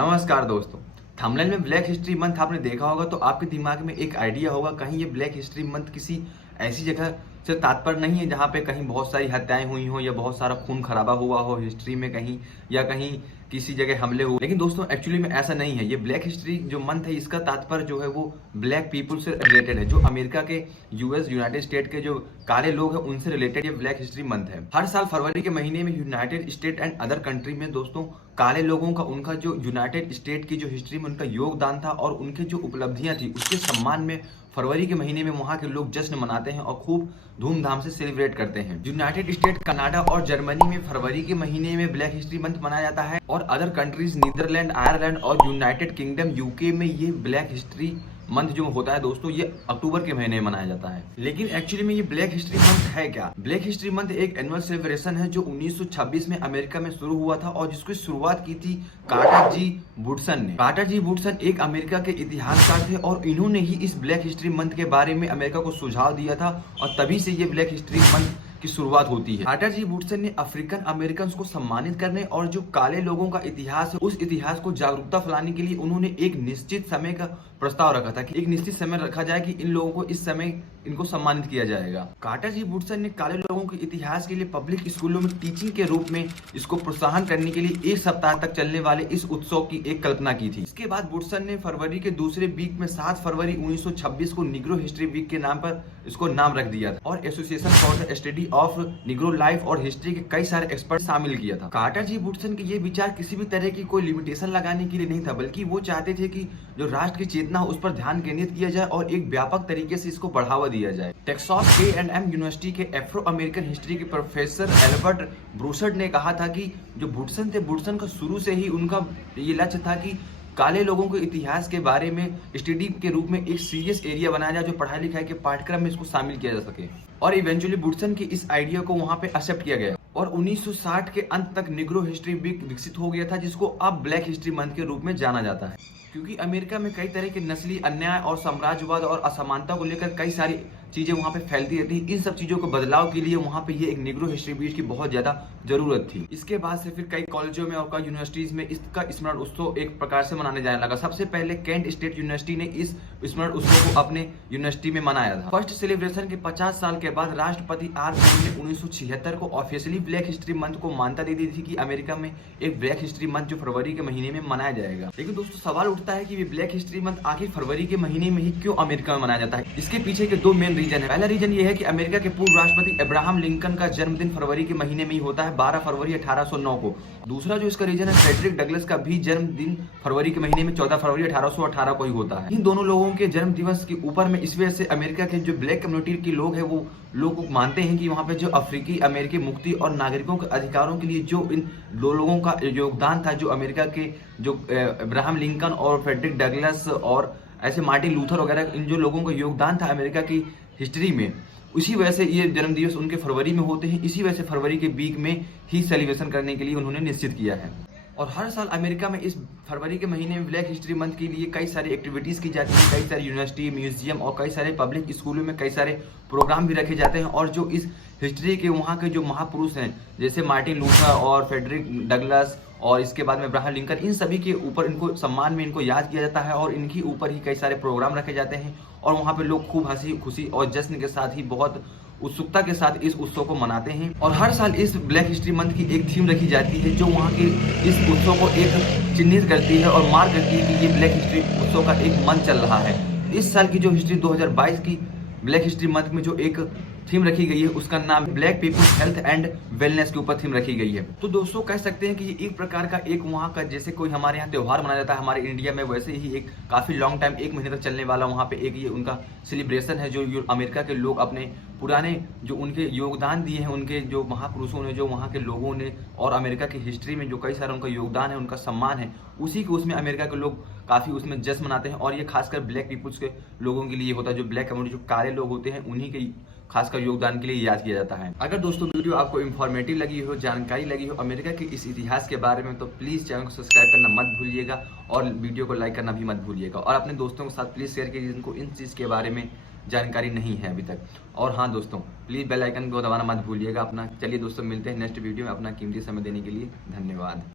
नमस्कार दोस्तों। थंबनेल में ब्लैक हिस्ट्री मंथ आपने देखा होगा तो आपके दिमाग में एक आइडिया होगा, कहीं ये ब्लैक हिस्ट्री मंथ किसी ऐसी जगह से तात्पर्य नहीं है जहाँ पे कहीं बहुत सारी हत्याएं हुई हो या बहुत सारा खून खराबा हुआ हो हिस्ट्री में कहीं, या कहीं किसी जगह हमले हुए। लेकिन दोस्तों एक्चुअली में ऐसा नहीं है। ये ब्लैक हिस्ट्री जो मंथ है इसका तात्पर्य जो है वो ब्लैक पीपल से रिलेटेड है। जो अमेरिका के यूनाइटेड स्टेट के जो काले लोग हैं उनसे रिलेटेड ये ब्लैक हिस्ट्री मंथ है। हर साल फरवरी के महीने में United state and other country में दोस्तों काले लोगों का उनका जो यूनाइटेड स्टेट की जो हिस्ट्री में उनका योगदान था और उनके जो उपलब्धियां थी उसके सम्मान में फरवरी के महीने में वहां के लोग जश्न मनाते हैं और खूब धूमधाम से सेलिब्रेट करते हैं। यूनाइटेड स्टेट, कनाडा और जर्मनी में फरवरी के महीने में ब्लैक हिस्ट्री मंथ मनाया जाता है और अदर कंट्रीज नीदरलैंड, आयरलैंड और यूनाइटेड किंगडम यूके में ये ब्लैक हिस्ट्री मंथ जो होता है दोस्तों ये अक्टूबर के महीने में मनाया जाता है। लेकिन एक्चुअली में ये ब्लैक हिस्ट्री मंथ है क्या? ब्लैक हिस्ट्री मंथ एक एनुअल सेलिब्रेशन है जो 1926 में अमेरिका में शुरू हुआ था और जिसकी शुरुआत की थी कार्टर जी वुडसन ने। कार्टर जी वुडसन एक अमेरिका के इतिहासकार थे और इन्होंने ही इस ब्लैक हिस्ट्री मंथ के बारे में अमेरिका को सुझाव दिया था और तभी से ये ब्लैक हिस्ट्री मंथ की शुरुआत होती है। कार्टर जी वुडसन ने अफ्रीकन अमेरिकन को सम्मानित करने और जो काले लोगों का इतिहास है उस इतिहास को जागरूकता फैलाने के लिए उन्होंने एक निश्चित समय का प्रस्ताव रखा था कि एक निश्चित समय रखा जाए कि इन लोगों को इस समय इनको सम्मानित किया जाएगा। कार्टर जी वुडसन ने काले लोगों के इतिहास के लिए पब्लिक स्कूलों में टीचिंग के रूप में इसको प्रोत्साहन करने के लिए 1 सप्ताह तक चलने वाले इस उत्सव की एक कल्पना की थी। इसके बाद वुडसन ने फरवरी के दूसरे वीक में 7 फरवरी 1926 को निग्रो हिस्ट्री वीक के नाम पर इसको नाम रख दिया था और association for the study of Negro life और हिस्ट्री के कई सारे एक्सपर्ट शामिल किया था। कार्टर जी वुडसन के ये विचार किसी भी तरह की कोई लिमिटेशन लगाने के लिए नहीं था, बल्कि वो चाहते थे कि जो राष्ट्र की चेतना उस पर ध्यान केंद्रित किया जाए और एक व्यापक तरीके से इसको बढ़ावा दिया जाए। टेक्सास A&M यूनिवर्सिटी के एफ्रो अमेरिकन हिस्ट्री के प्रोफेसर एल्बर्ट ब्रूसर्ड ने कहा था कि जो वुडसन थे, वुडसन का शुरू से ही उनका ये लक्ष्य था कि काले लोगों के इतिहास के बारे में स्टडी के रूप में एक सीरियस एरिया बनाया जाए जो पढ़ाई लिखाई के पाठ्यक्रम में इसको शामिल किया जा सके। और इवेंचुअली वुडसन की इस आइडिया को वहां पे एक्सेप्ट किया गया और 1960 के अंत तक निग्रो हिस्ट्री वीक विकसित हो गया था जिसको अब ब्लैक हिस्ट्री मंथ के रूप में जाना जाता है। क्योंकि अमेरिका में कई तरह के नस्ली अन्याय और साम्राज्यवाद और असमानता को लेकर कई सारी चीजें वहां पे फैलती रहती है। इन सब चीजों को बदलाव के लिए वहां पे ये एक निग्रो हिस्ट्री वीक की बहुत ज्यादा जरूरत थी। इसके बाद से फिर कई कॉलेजों में और कई यूनिवर्सिटीज में इसका स्मरण उत्सव एक प्रकार से मनाने जाने लगा। सबसे पहले केंट स्टेट यूनिवर्सिटी ने इस स्मरण उत्सव को अपने यूनिवर्सिटी में मनाया था। फर्स्ट सेलिब्रेशन के 50 साल के बाद राष्ट्रपति आर ने 1976 को ऑफिशियली ब्लैक हिस्ट्री मंथ को मान्यता दे दी थी कि अमेरिका में एक ब्लैक हिस्ट्री मंथ जो फरवरी के महीने में मनाया जाएगा। लेकिन दोस्तों सवाल उठता है कि ये ब्लैक हिस्ट्री मंथ आखिर फरवरी के महीने में ही क्यों अमेरिका में मनाया जाता है? इसके पीछे के 2 मेन रीजन है। पहला रीजन ये है कि अमेरिका के पूर्व राष्ट्रपति अब्राहम लिंकन का जन्मदिन फरवरी के महीने में ही होता है, 12 फरवरी 1809 को। दूसरा जो इसका रीजन है, फ्रेडरिक डगलस का भी जन्मदिन फरवरी के महीने में 14 फरवरी 1818 को ही होता है। इन दोनों लोगों के जन्म दिवस के ऊपर में इस वजह से अमेरिका के जो ब्लैक कम्युनिटी के लोग हैं वो लोग मानते हैं कि वहाँ पे जो अफ्रीकी अमेरिकी मुक्ति और नागरिकों के अधिकारों के लिए जो इन 2 लोगों का योगदान था, जो अमेरिका के जो अब्राहम लिंकन और फ्रेडरिक डगलस और ऐसे मार्टिन लूथर वगैरह इन जो लोगों का योगदान था अमेरिका की हिस्ट्री में, उसी वजह से ये जन्मदिवस उनके फरवरी में होते हैं। इसी वजह से फरवरी के वीक में ही सेलिब्रेशन करने के लिए उन्होंने निश्चित किया है। और हर साल अमेरिका में इस फरवरी के महीने में ब्लैक हिस्ट्री मंथ के लिए कई सारी एक्टिविटीज की जाती है। कई सारी यूनिवर्सिटी, म्यूजियम और कई सारे पब्लिक स्कूलों में कई सारे प्रोग्राम भी रखे जाते हैं और जो इस हिस्ट्री के वहाँ के जो महापुरुष हैं जैसे मार्टिन लूथर और फ्रेडरिक डगलस और इसके बाद में अब्राहम लिंकन, इन सभी के ऊपर इनको सम्मान में इनको याद किया जाता है और इनके ऊपर ही कई सारे प्रोग्राम रखे जाते हैं और वहाँ पे लोग खूब हंसी खुशी और जश्न के साथ ही बहुत उत्सुकता के साथ इस उत्सव को मनाते हैं। और हर साल इस ब्लैक हिस्ट्री मंथ की एक थीम रखी जाती है जो वहाँ के इस उत्सव को एक चिन्हित करती है और मार्क करती है कि ये ब्लैक हिस्ट्री उत्सव का एक मंथ चल रहा है। इस साल की जो हिस्ट्री 2022 की ब्लैक हिस्ट्री मंथ में जो एक थीम रखी गई है उसका नाम black people's health and wellness के ऊपर थीम रखी गई है। तो दोस्तों कह सकते हैं कि ये एक प्रकार का एक वहाँ का जैसे कोई हमारे यहाँ त्योहार मनाया जाता है हमारे इंडिया में, वैसे ही एक काफी लॉन्ग टाइम 1 महीने तक चलने वाला वहाँ पे एक ये उनका सेलिब्रेशन है जो अमेरिका के लोग अपने पुराने जो उनके योगदान दिए हैं, उनके जो महापुरुषों ने, जो वहाँ के लोगों ने और अमेरिका की हिस्ट्री में जो कई सारा उनका योगदान है, उनका सम्मान है, उसी के उसमें अमेरिका के लोग काफी उसमें जश्न मनाते हैं। और ये खासकर ब्लैक पीपल्स के लोगों के लिए होता है, जो ब्लैक कम्युनिटी जो काले लोग होते हैं उन्हीं के खासकर योगदान के लिए याद किया जाता है। अगर दोस्तों वीडियो आपको इन्फॉर्मेटिव लगी हो, जानकारी लगी हो अमेरिका के इस इतिहास के बारे में, तो प्लीज चैनल को सब्सक्राइब करना मत भूलिएगा और वीडियो को लाइक करना भी मत भूलिएगा और अपने दोस्तों के साथ प्लीज शेयर कीजिए जिनको इन चीज के बारे में जानकारी नहीं है अभी तक। और हाँ दोस्तों प्लीज बेल आइकन को दबाना मत भूलिएगा अपना। चलिए दोस्तों मिलते हैं नेक्स्ट वीडियो में। अपना कीमती समय देने के लिए धन्यवाद।